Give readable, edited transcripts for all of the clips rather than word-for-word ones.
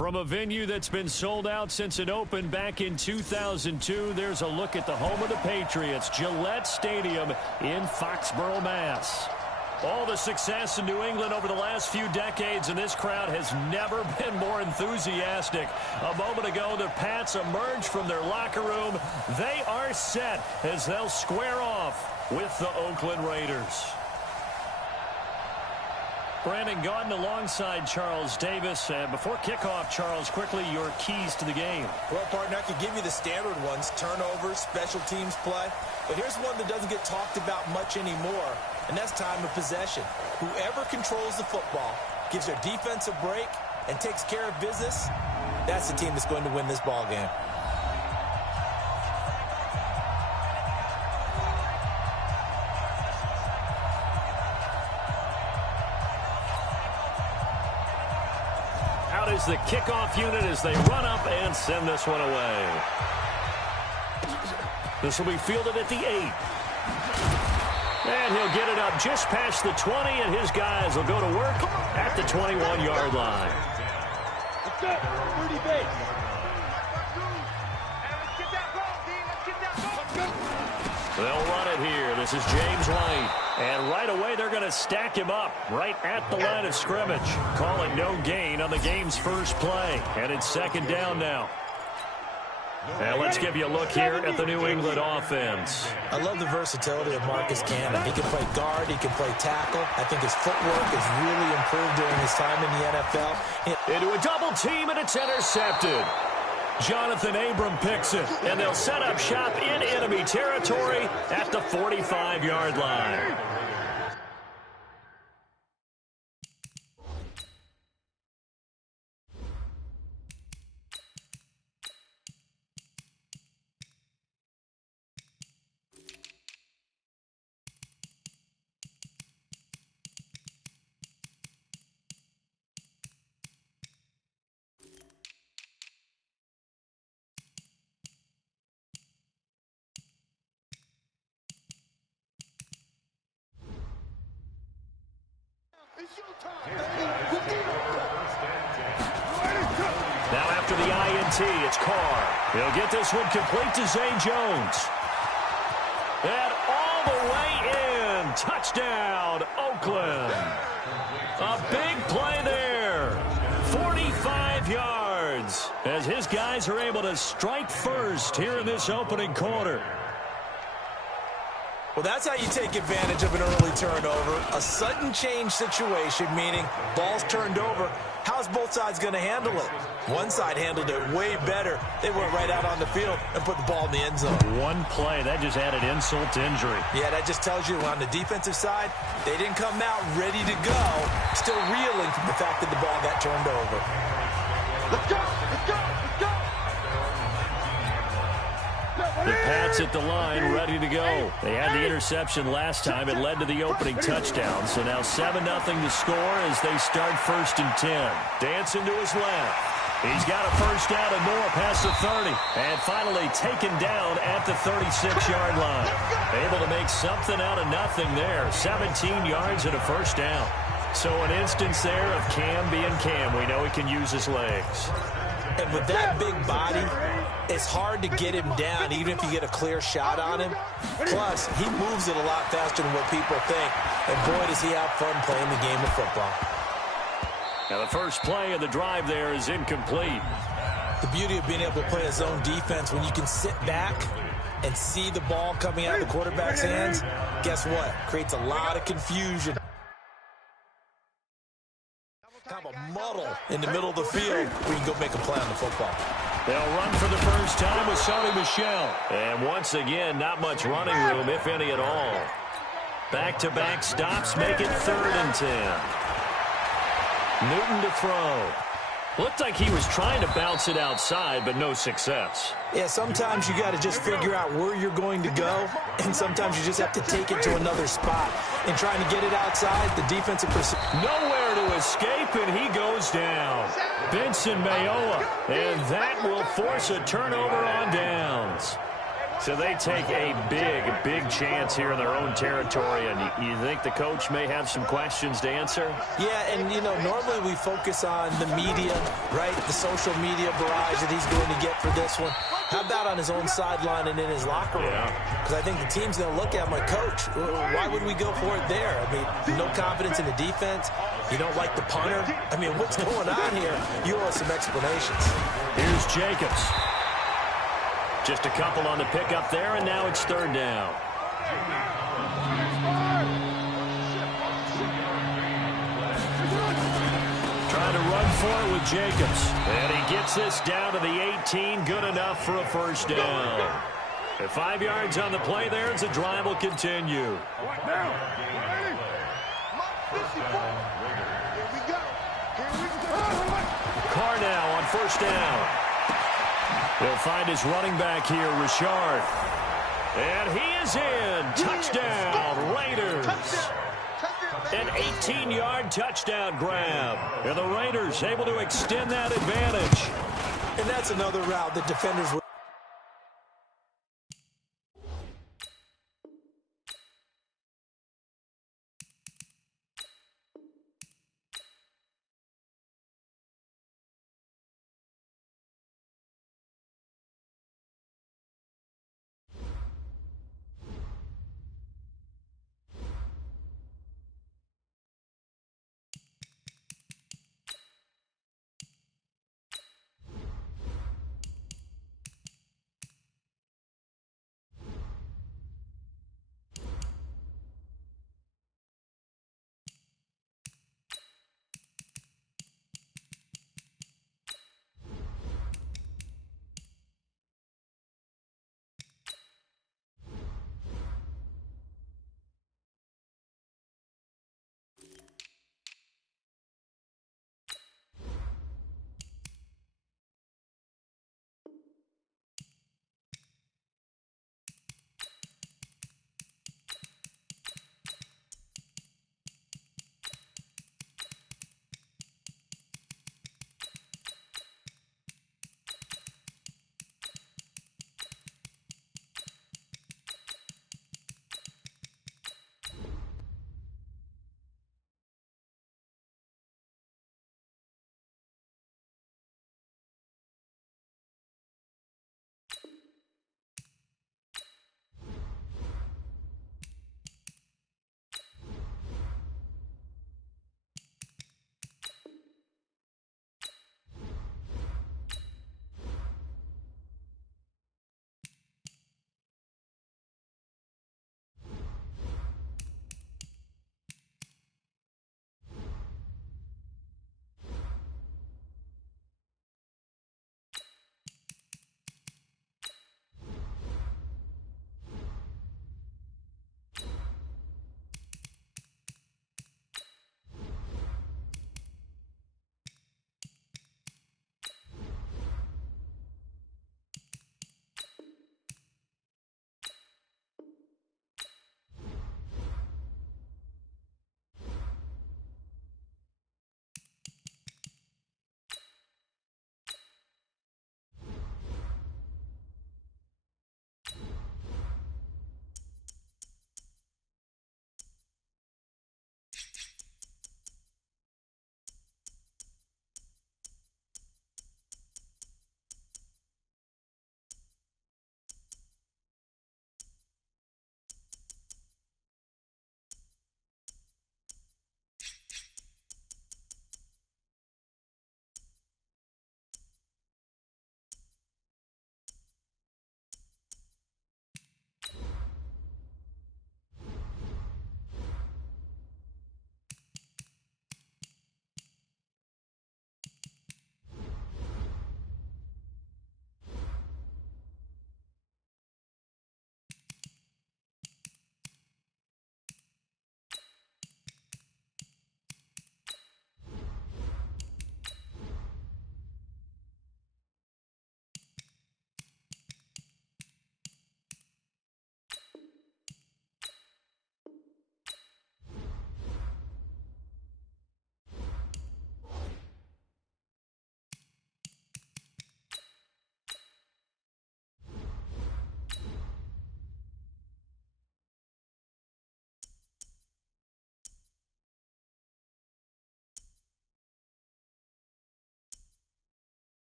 From a venue that's been sold out since it opened back in 2002, there's a look at the home of the Patriots, Gillette Stadium in Foxborough, Mass. All the success in New England over the last few decades, and this crowd has never been more enthusiastic. A moment ago, the Pats emerged from their locker room. They are set as they'll square off with the Oakland Raiders. Brandon Gaudin alongside Charles Davis. Before kickoff, Charles, quickly your keys to the game. Well, partner, I could give you the standard ones, turnovers, special teams play. But here's one that doesn't get talked about much anymore, and that's time of possession. Whoever controls the football, gives their defense a break, and takes care of business, that's the team that's going to win this ball game. Is the kickoff unit as they run up and send this one away. This will be fielded at the 8. And he'll get it up just past the 20, and his guys will go to work at the 21-yard line. They'll run it here. This is James White. And right away, they're going to stack him up right at the line of scrimmage. Calling no gain on the game's first play. And it's second down now. And let's give you a look here at the New England offense. I love the versatility of Marcus Cannon. He can play guard. He can play tackle. I think his footwork has really improved during his time in the NFL. Into a double team, and it's intercepted. Jonathan Abram picks it, and they'll set up shop in enemy territory at the 45-yard line. Now after the INT, it's Carr. He'll get this one complete to Zay Jones. And all the way in. Touchdown, Oakland. A big play there. 45 yards as his guys are able to strike first here in this opening quarter. Well, that's how you take advantage of an early turnover. A sudden change situation, meaning ball's turned over. How's both sides going to handle it? One side handled it way better. They went right out on the field and put the ball in the end zone. One play, that just added insult to injury. Yeah, that just tells you on the defensive side, they didn't come out ready to go, still reeling from the fact that the ball got turned over. Let's go! Let's go! Let's go! The Pats at the line, ready to go. They had the interception last time. It led to the opening touchdown. So now 7-0 to score as they start 1st and 10. Dancing to his left. He's got a first down and more past the 30. And finally taken down at the 36-yard line. Able to make something out of nothing there. 17 yards and a first down. So an instance there of Cam being Cam. We know he can use his legs. And with that big body, it's hard to get him down, even if you get a clear shot on him. Plus, he moves it a lot faster than what people think. And boy, does he have fun playing the game of football. Now, the first play of the drive there is incomplete. The beauty of being able to play a zone defense, when you can sit back and see the ball coming out of the quarterback's hands, guess what? Creates a lot of confusion. Kind of a muddle in the middle of the field where you can go make a play on the football. They'll run for the first time with Sonny Michel. And once again, not much running room, if any at all. Back-to-back stops make it 3rd and 10. Newton to throw. Looked like he was trying to bounce it outside, but no success. Yeah, sometimes you got to just figure out where you're going to go, and sometimes you just have to take it to another spot. And trying to get it outside, the defensive pursuit. Nowhere to escape, and he goes down. Benson Mayowa, and that will force a turnover on downs. So they take a big chance here in their own territory, and you think the coach may have some questions to answer? Yeah, and, you know, normally we focus on the media, right, the social media barrage that he's going to get for this one. How about on his own sideline and in his locker room? Because I think the team's going to look at my coach. Why would we go for it there? I mean, no confidence in the defense. You don't like the punter. I mean, what's going on here? You owe us some explanations. Here's Jacobs. Just a couple on the pickup there, and now it's third down. Trying to run for it with Jacobs. And he gets this down to the 18. Good enough for a first down. At 5 yards on the play there, as the drive will continue. Carr now on first down. He'll find his running back here, Richard. And he is in. Touchdown, Raiders. An 18-yard touchdown grab. And the Raiders able to extend that advantage. And that's another route that defenders would.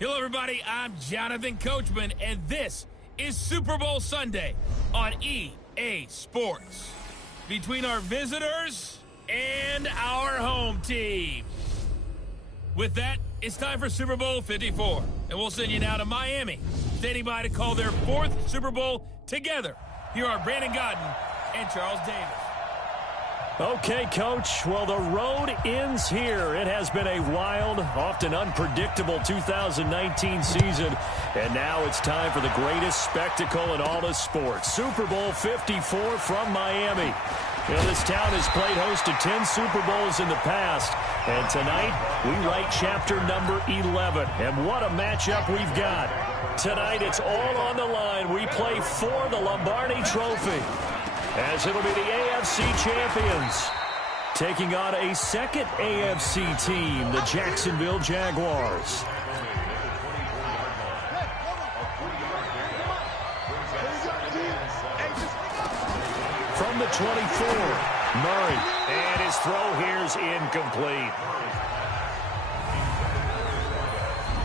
Hello, everybody. I'm Jonathan Coachman, and this is Super Bowl Sunday on EA Sports. Between our visitors and our home team. With that, it's time for Super Bowl 54, and we'll send you now to Miami, standing by to call their 4th Super Bowl together. Here are Brandon Godden and Charles Davis. Okay, Coach. Well, the road ends here. It has been a wild, often unpredictable 2019 season. And now it's time for the greatest spectacle in all of sports. Super Bowl 54 from Miami. You know, this town has played host to 10 Super Bowls in the past. And tonight, we write chapter number 11. And what a matchup we've got. Tonight, it's all on the line. We play for the Lombardi Trophy, as it'll be the AFC champions taking on a second AFC team, the Jacksonville Jaguars. From the 24, Murray, and his throw here's incomplete.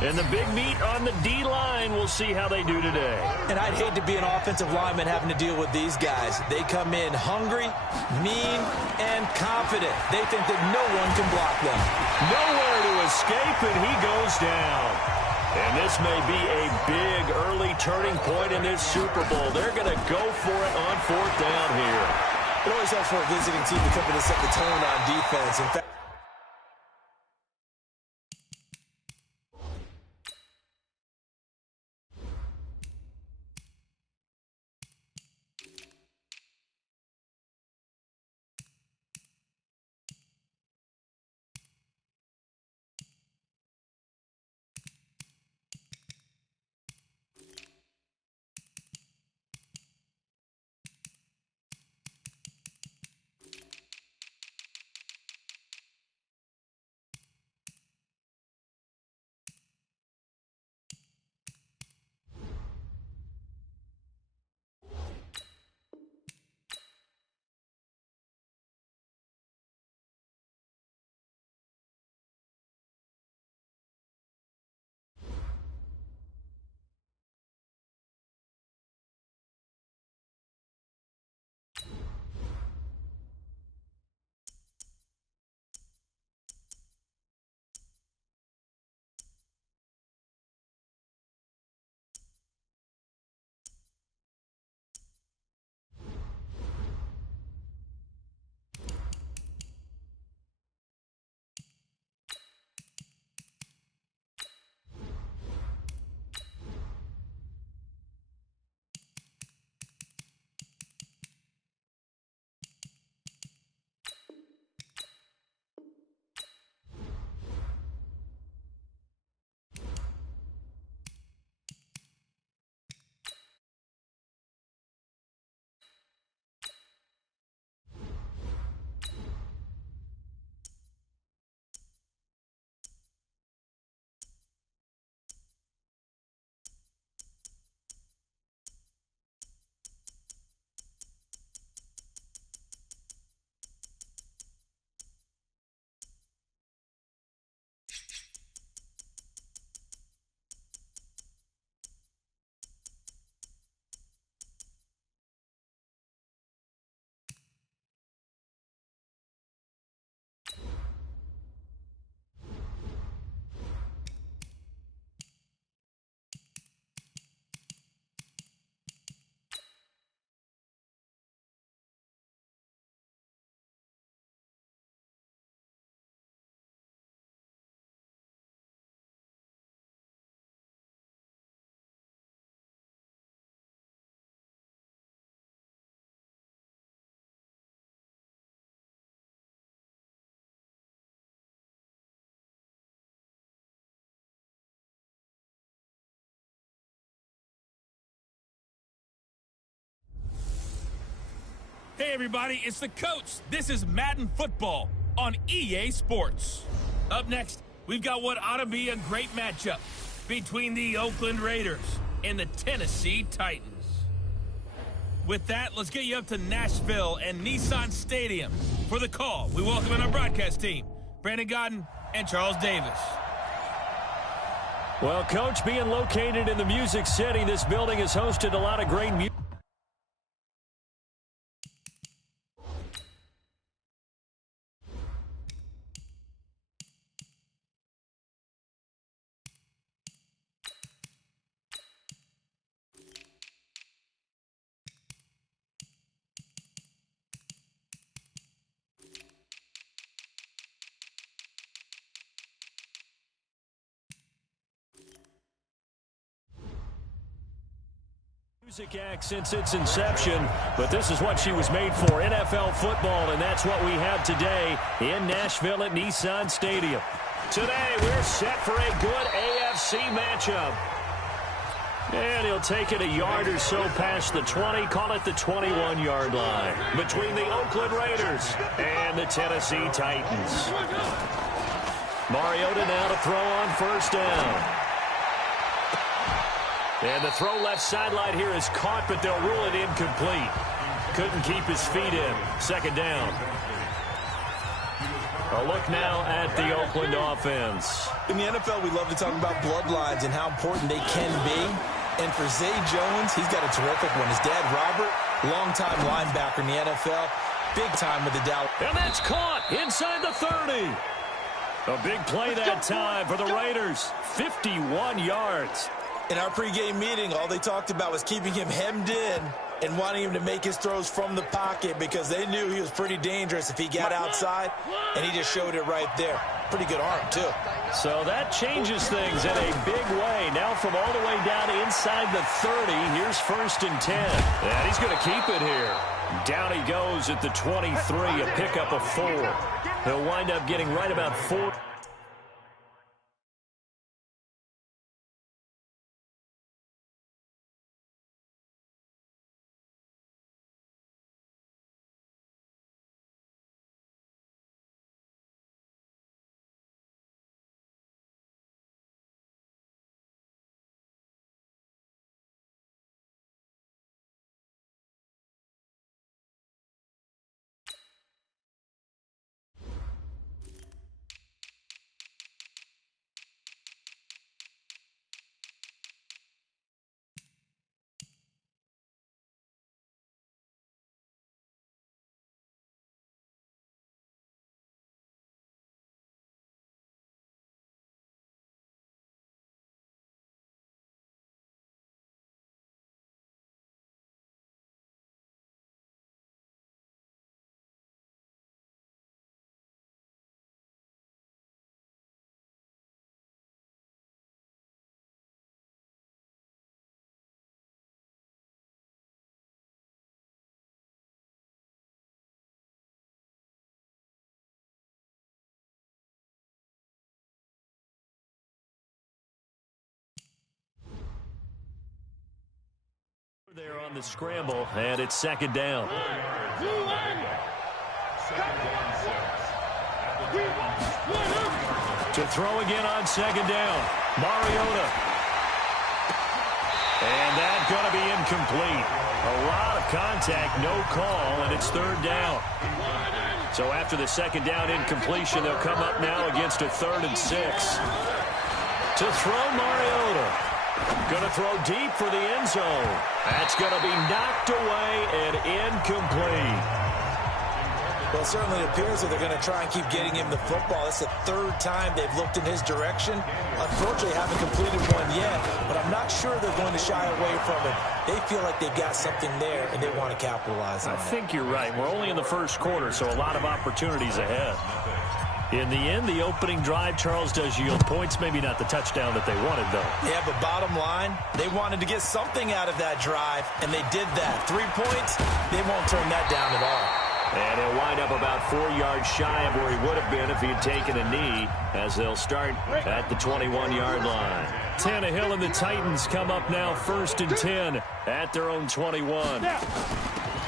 And the big meat on the D-line, we'll see how they do today. And I'd hate to be an offensive lineman having to deal with these guys. They come in hungry, mean, and confident. They think that no one can block them. Nowhere to escape, and he goes down. And this may be a big early turning point in this Super Bowl. They're going to go for it on 4th down here. It always helps for a visiting team to come in and set the tone on defense. In fact, Hey, everybody, it's the coach. This is Madden Football on EA Sports. Up next, we've got what ought to be a great matchup between the Oakland Raiders and the Tennessee Titans. With that, let's get you up to Nashville and Nissan Stadium. For the call, we welcome in our broadcast team, Brandon Godden and Charles Davis. Well, Coach, being located in the Music City, this building has hosted a lot of great music. Act since its inception, but this is what she was made for, NFL football, and that's what we have today in Nashville at Nissan Stadium. Today we're set for a good AFC matchup. And he'll take it a yard or so past the 20, call it the 21-yard line, between the Oakland Raiders and the Tennessee Titans. Mariota now to throw on first down. And the throw left sideline here is caught, but they'll rule it incomplete. Couldn't keep his feet in. Second down. A look now at the Oakland offense. In the NFL, we love to talk about bloodlines and how important they can be. And for Zay Jones, he's got a terrific one. His dad, Robert, longtime linebacker in the NFL, big time with the Dallas. And that's caught inside the 30. A big play that time for the Raiders. 51 yards. In our pregame meeting, all they talked about was keeping him hemmed in and wanting him to make his throws from the pocket because they knew he was pretty dangerous if he got outside, and he just showed it right there. Pretty good arm, too. So that changes things in a big way. Now from all the way down inside the 30, here's first and 10. And he's going to keep it here. Down he goes at the 23, a pickup of 4. He'll wind up getting right about 4. There on the scramble, and it's second down. To throw again on second down, Mariota. And that's going to be incomplete. A lot of contact, no call, and it's third down. So after the second down incompletion, they'll come up now against a 3rd and 6. To throw Mariota. Going to throw deep for the end zone. That's going to be knocked away and incomplete. Well, it certainly appears that they're going to try and keep getting him the football. It's the 3rd time they've looked in his direction. Unfortunately, they haven't completed one yet, but I'm not sure they're going to shy away from it. They feel like they've got something there, and they want to capitalize on it. I think you're right. We're only in the first quarter, so a lot of opportunities ahead. In the end, the opening drive, Charles, does yield points. Maybe not the touchdown that they wanted, though. Yeah, but bottom line, they wanted to get something out of that drive, and they did that. 3 points, they won't turn that down at all. And he'll wind up about 4 yards shy of where he would have been if he had taken a knee, as they'll start at the 21-yard line. Tannehill and the Titans come up now 1st and 10 at their own 21.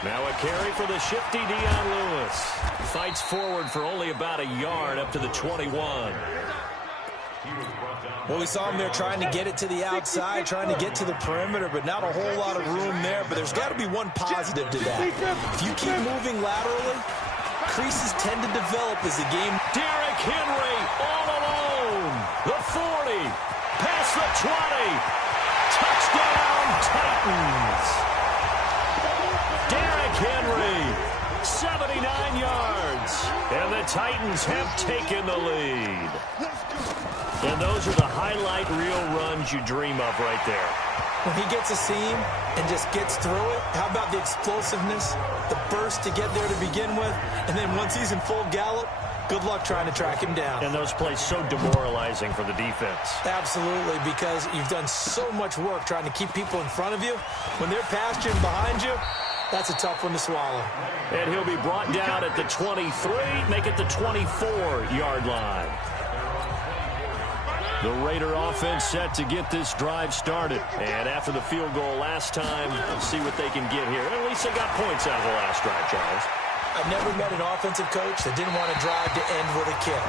Now a carry for the shifty Dion Lewis. Fights forward for only about a yard up to the 21. Well, we saw him there trying to get it to the outside, trying to get to the perimeter, but not a whole lot of room there. But there's got to be one positive to that. If you keep moving laterally, creases tend to develop as the game. Derrick Henry all alone. The 40. Pass across the 20. Touchdown, Titans. Derrick Henry, 79 yards. And the Titans have taken the lead. And those are the highlight reel runs you dream of right there. When he gets a seam and just gets through it, how about the explosiveness, the burst to get there to begin with, and then once he's in full gallop, good luck trying to track him down. And those plays so demoralizing for the defense. Absolutely, because you've done so much work trying to keep people in front of you. When they're past you and behind you, that's a tough one to swallow. And he'll be brought down at the 23, make it the 24-yard line. The Raider offense set to get this drive started. And after the field goal last time, we'll see what they can get here. At least they got points out of the last drive, Charles. I've never met an offensive coach that didn't want to drive to end with a kick.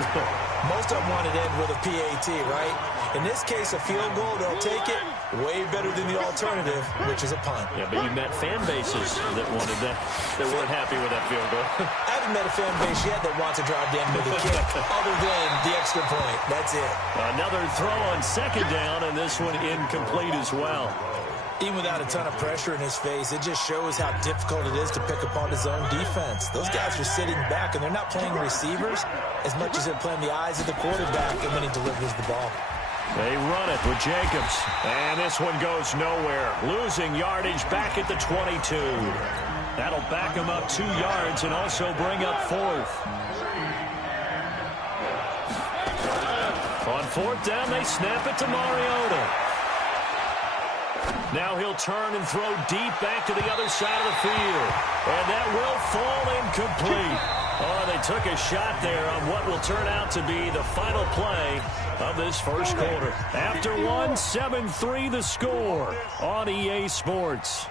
Most of them wanted to end with a PAT, right? In this case, a field goal, they'll take it way better than the alternative, which is a punt. Yeah, but you've met fan bases that wanted that, that weren't happy with that field goal. I haven't met a fan base yet that wants to drive to end with a kick, other than the extra point. That's it. Another throw on second down, and this one incomplete as well. Even without a ton of pressure in his face, it just shows how difficult it is to pick apart his own defense. Those guys are sitting back, and they're not playing receivers as much as they're playing the eyes of the quarterback and when he delivers the ball. They run it with Jacobs, and this one goes nowhere. Losing yardage back at the 22. That'll back him up 2 yards and also bring up fourth. On fourth down, they snap it to Mariota. Now he'll turn and throw deep back to the other side of the field. And that will fall incomplete. Oh, they took a shot there on what will turn out to be the final play of this first quarter. After one, 7-3 the score on EA Sports.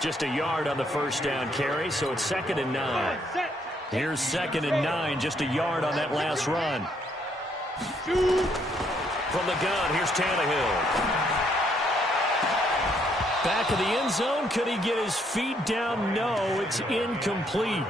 Just a yard on the first down carry, so it's 2nd and 9. Here's 2nd and 9, just a yard on that last run. From the gun, here's Tannehill. Back of the end zone. Could he get his feet down? No, it's incomplete.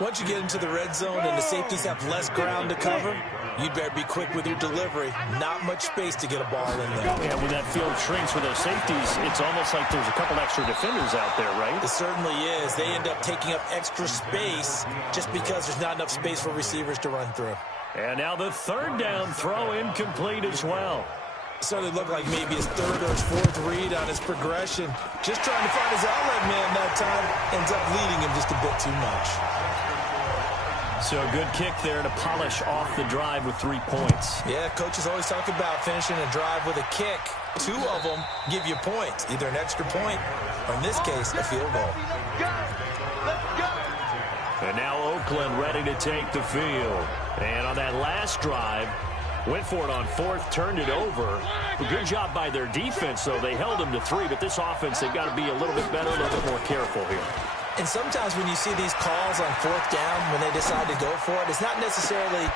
Once you get into the red zone and the safeties have less ground to cover, you'd better be quick with your delivery. Not much space to get a ball in there. Yeah, when that field shrinks with those safeties, it's almost like there's a couple extra defenders out there, right? It certainly is. They end up taking up extra space just because there's not enough space for receivers to run through. And now the third down throw incomplete as well. So it looked like maybe his third or his fourth read on his progression. Just trying to find his outlet man that time. Ends up leading him just a bit too much. So a good kick there to polish off the drive with 3 points. Yeah, coaches always talk about finishing a drive with a kick. 2 of them give you points, either an extra point or, in this case, a field goal. And now Oakland ready to take the field. And on that last drive, went for it on fourth, turned it over. A good job by their defense, though. They held them to 3, but this offense, they've got to be a little bit better, a little bit more careful here. And sometimes when you see these calls on fourth down, when they decide to go for it, it's not necessarily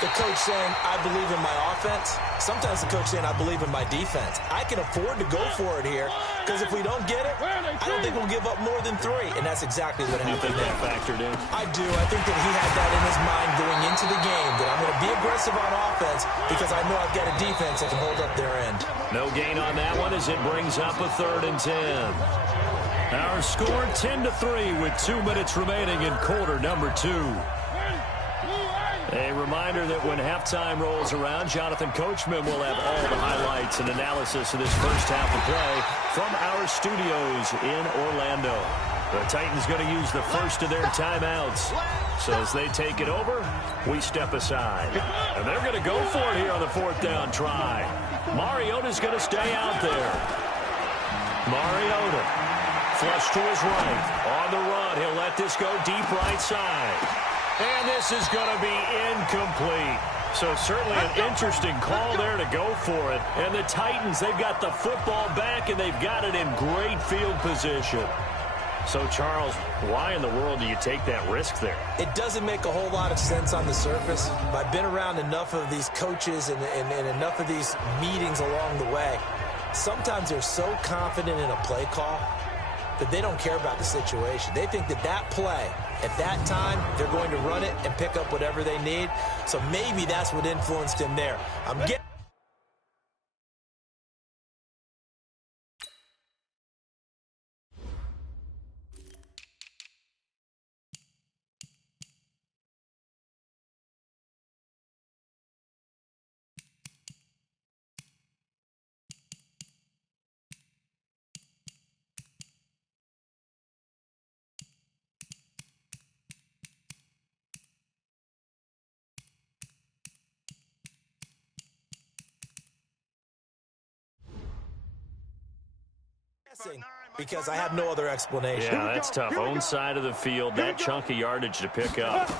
the coach saying, I believe in my offense. Sometimes the coach saying, I believe in my defense. I can afford to go for it here, because if we don't get it, I don't think we'll give up more than 3. And that's exactly what happened there. You think that factored in? I do. I think that he had that in his mind going into the game, that I'm going to be aggressive on offense because I know I've got a defense that can hold up their end. No gain on that one as it brings up a 3rd and 10. Our score 10-3 with 2 minutes remaining in quarter number 2. A reminder that when halftime rolls around, Jonathan Coachman will have all the highlights and analysis of this first half of play from our studios in Orlando. The Titans going to use the first of their timeouts. So as they take it over, we step aside. And they're going to go for it here on the 4th down try. Mariota's going to stay out there. Mariota. Flush to his right. On the run, he'll let this go deep right side. And this is going to be incomplete. So certainly an interesting call there to go for it. And the Titans, they've got the football back, and they've got it in great field position. So, Charles, why in the world do you take that risk there? It doesn't make a whole lot of sense on the surface. I've been around enough of these coaches and enough of these meetings along the way. Sometimes they're so confident in a play call that they don't care about the situation. They think that that play, at that time, they're going to run it and pick up whatever they need. So maybe that's what influenced him there. I'm getting... because I have no other explanation. Yeah, that's tough. Own side of the field, that chunk of yardage to pick up.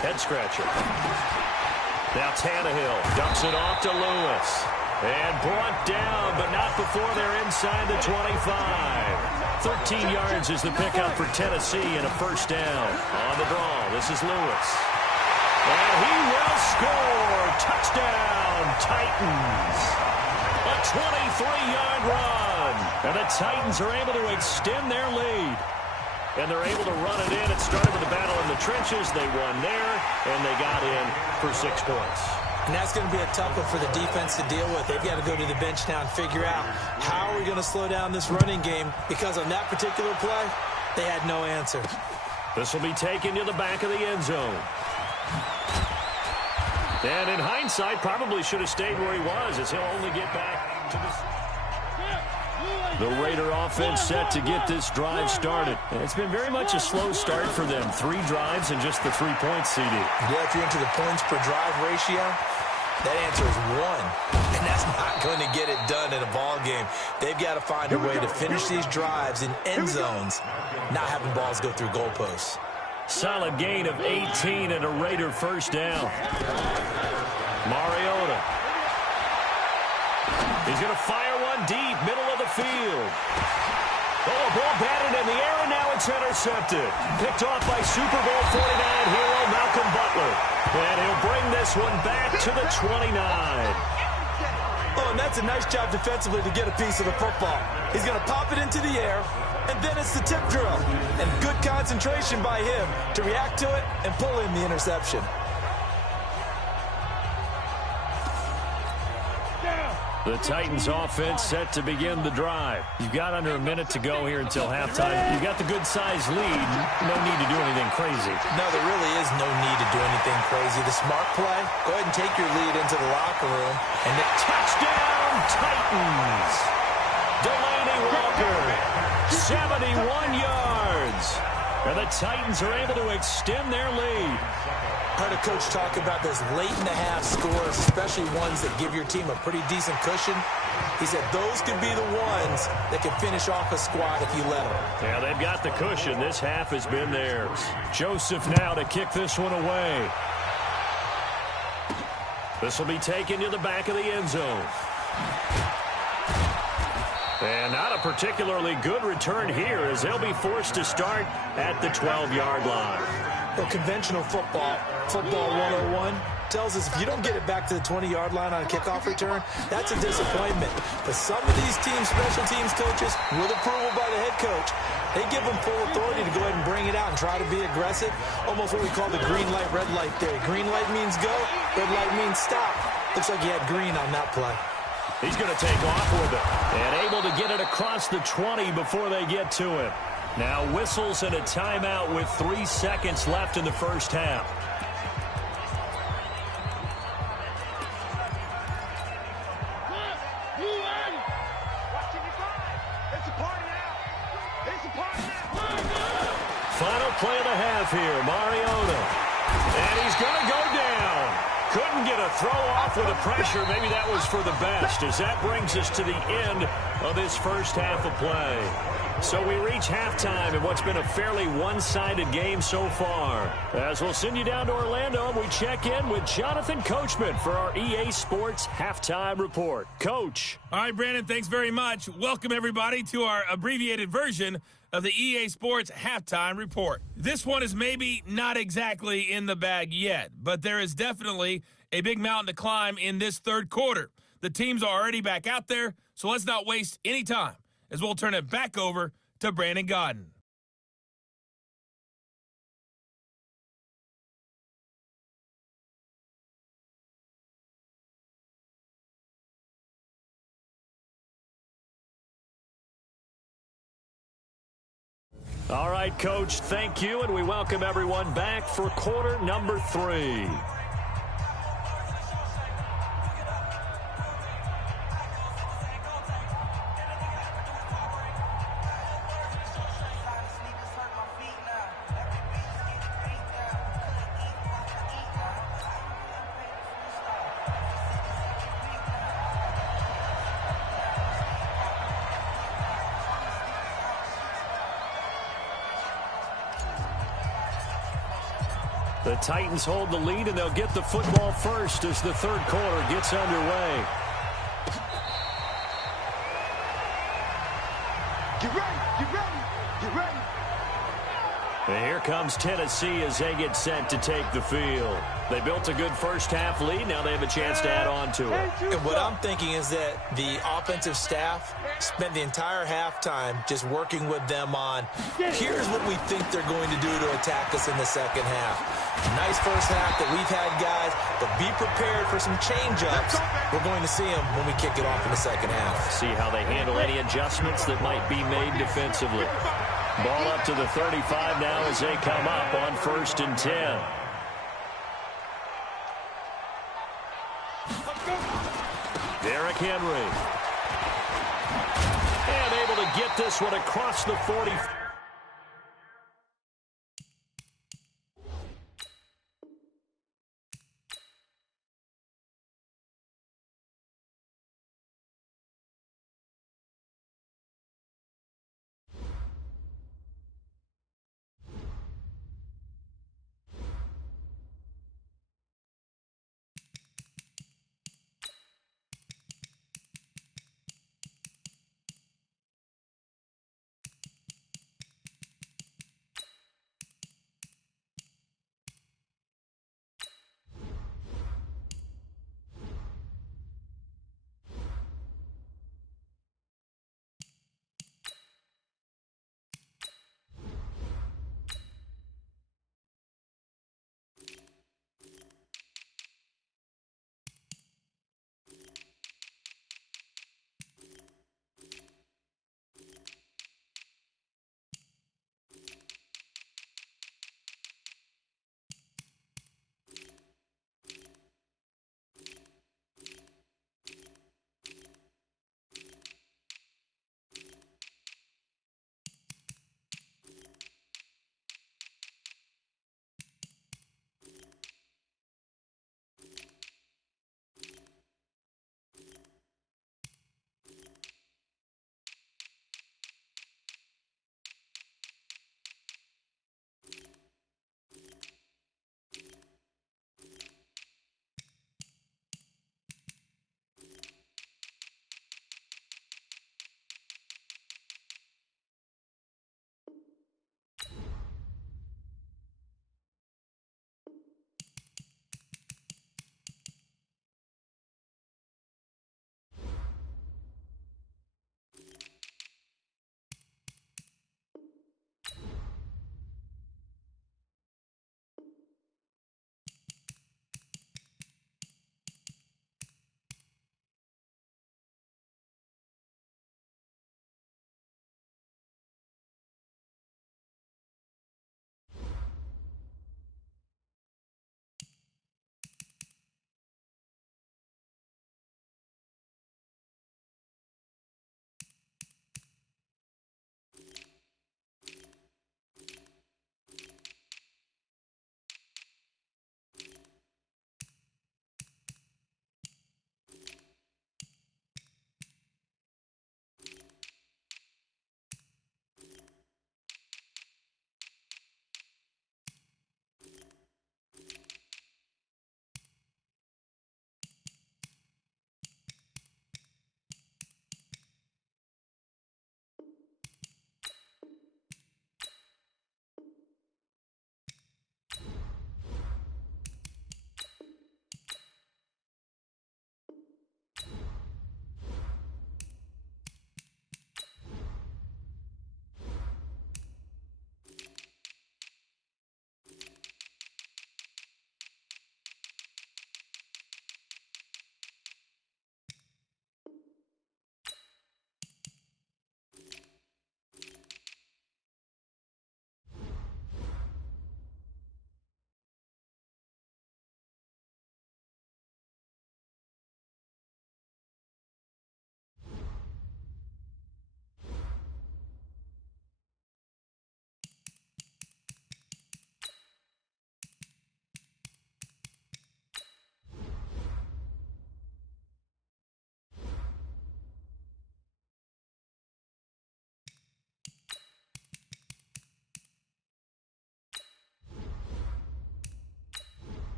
Head scratcher. Now Tannehill dumps it off to Lewis. And brought down, but not before they're inside the 25. 13 yards is the pickup for Tennessee and a first down. On the draw, this is Lewis. And he will score. Touchdown, Titans. A 23-yard run. And the Titans are able to extend their lead. And they're able to run it in. It started with a battle in the trenches. They won there, and they got in for 6 points. And that's going to be a tough one for the defense to deal with. They've got to go to the bench now and figure out how are we going to slow down this running game, because on that particular play, they had no answer. This will be taken to the back of the end zone. And in hindsight, probably should have stayed where he was, as he'll only get back to the Raider offense set to get this drive started. And it's been very much a slow start for them. 3 drives and just the 3 points, CD. Yeah, if you're into the points per drive ratio, that answer is 1. And that's not going to get it done in a ball game. They've got to find a way to finish these drives in end zones, not having balls go through goalposts. Solid gain of 18 and a Raider first down. Mariota. He's going to fire one deep, middle of the field. Oh, a ball batted in the air, and now it's intercepted. Picked off by Super Bowl 49 hero Malcolm Butler. And he'll bring this one back to the 29. Oh, and that's a nice job defensively to get a piece of the football. He's going to pop it into the air, and then it's the tip drill. And good concentration by him to react to it and pull in the interception. The Titans offense set to begin the drive. You've got under a minute to go here until halftime. You've got the good-sized lead. No need to do anything crazy. No, there really is no need to do anything crazy. The smart play, go ahead and take your lead into the locker room. And the touchdown, Titans! Delaney Walker, 71 yards. And the Titans are able to extend their lead. Heard a coach talk about those late-in-the-half scores, especially ones that give your team a pretty decent cushion. He said those could be the ones that can finish off a squad if you let them. Yeah, they've got the cushion. This half has been theirs. Joseph now to kick this one away. This will be taken to the back of the end zone. And not a particularly good return here, as they'll be forced to start at the 12-yard line. Well, conventional football 101, tells us if you don't get it back to the 20-yard line on a kickoff return, that's a disappointment. But some of these teams, special teams coaches, with approval by the head coach, they give them full authority to go ahead and bring it out and try to be aggressive. Almost what we call the green light, red light theory. Green light means go, red light means stop. Looks like he had green on that play. He's going to take off with it and able to get it across the 20 before they get to him. Now whistles and a timeout with 3 seconds left in the first half. Final play of the half here, Mariota. And he's going to go down. Couldn't get a throw off with the pressure. Maybe that was for the best, as that brings us to the end of this first half of play. So we reach halftime in what's been a fairly one-sided game so far. As we'll send you down to Orlando, and we check in with Jonathan Coachman for our EA Sports Halftime Report. Coach. All right, Brandon, thanks very much. Welcome, everybody, to our abbreviated version of the EA Sports Halftime Report. This one is maybe not exactly in the bag yet, but there is definitely a big mountain to climb in this third quarter. The teams are already back out there, so let's not waste any time, as we'll turn it back over to Brandon Gaudin. All right, Coach, thank you, and we welcome everyone back for quarter number 3. The Titans hold the lead, and they'll get the football first as the third quarter gets underway. Get ready, get ready, get ready. And here comes Tennessee as they get set to take the field. They built a good first-half lead. Now they have a chance to add on to it. And what I'm thinking is that the offensive staff spent the entire halftime just working with them on, here's what we think they're going to do to attack us in the second half. Nice first half that we've had, guys, but be prepared for some change-ups. We're going to see them when we kick it off in the second half. See how they handle any adjustments that might be made defensively. Ball up to the 35 now as they come up on 1st and 10. Derrick Henry. And able to get this one across the 40.